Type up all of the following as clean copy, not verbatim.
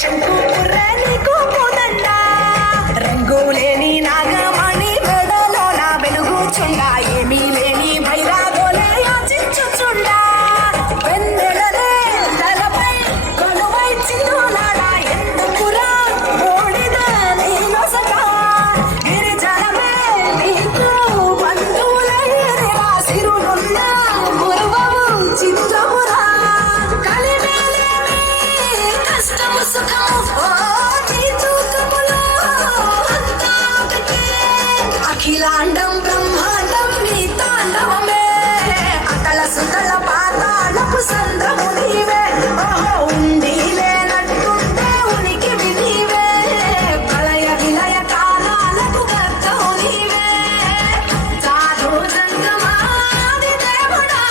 శంకు పుర్రె నీకు పూదండ రంగులేని నాగమణి మెడలో నా వెలుగుచుండ ఏమీ లేని భైరాగోలే యాచించుచుండా వెన్నెలనే తలపై కొలువై చిన్నులాడ ఎందుకురా ఓడిద నీ నొసట గిరిజనమే నీకు బంధువులైరా సిరులున్న గురువవు చిత్రమురా కలిమేలేమి కష్టము సుఖము నీ తూకములో అంతా ఒకటే అఖిలాండం బ్రహ్మాండం నీ తాండవమే అతల సుతల పాతాళపు సంద్రము నీవే ఓహో ఉండి లేనట్టుంటే ఉనికి నీవే ప్రళయ విలయ కాలాలకు గర్తవు నీవే సాధు సంగమాది దేవుడా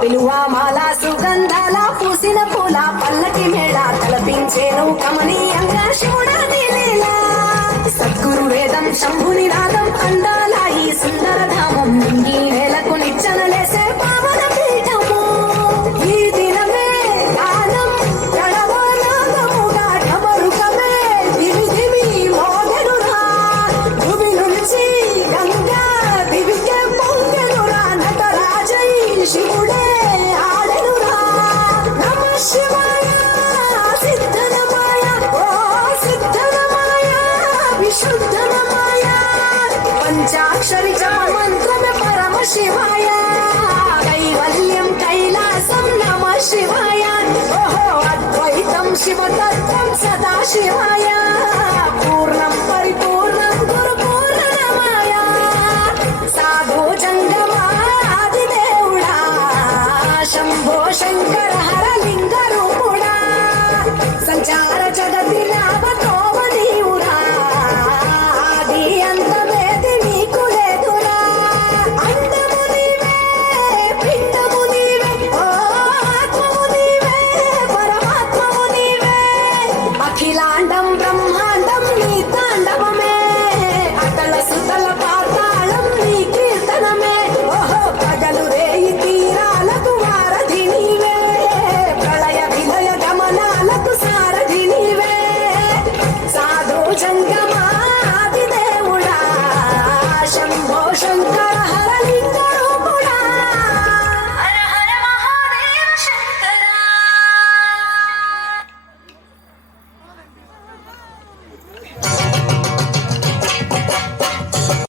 విలువమాల సుగంధాల పూసిన పూల పల్లకి మేళ తలపించేను కమనీయంగా శివుడని లీలా సద్గురు వేదం శంభుని నాదం అందాల ఈ సుందర ధామం నింగి నేలకు నిచ్చనలేసే పావన పీఠము ఈ దినమే గానం గడవనాదముగా ఢమరుకమే దివి దివి మోగెనురా భూమి నుంచి గంగా దివికే పొంగెనురా నటరాజై శివుడే ఆడెనురా నమ శివాయ సిద్ధనమాయ ఓ సిద్ధనమాయ విశుద్ధనమాయ పంచాక్షరి జప మంత్రమే పరమ శివాయ కైవల్యం కైలాసం నమ శివాయ ఓహో అద్వైతం శివతత్వం సదా శివాయ పూర్ణం పరిపూర్ణం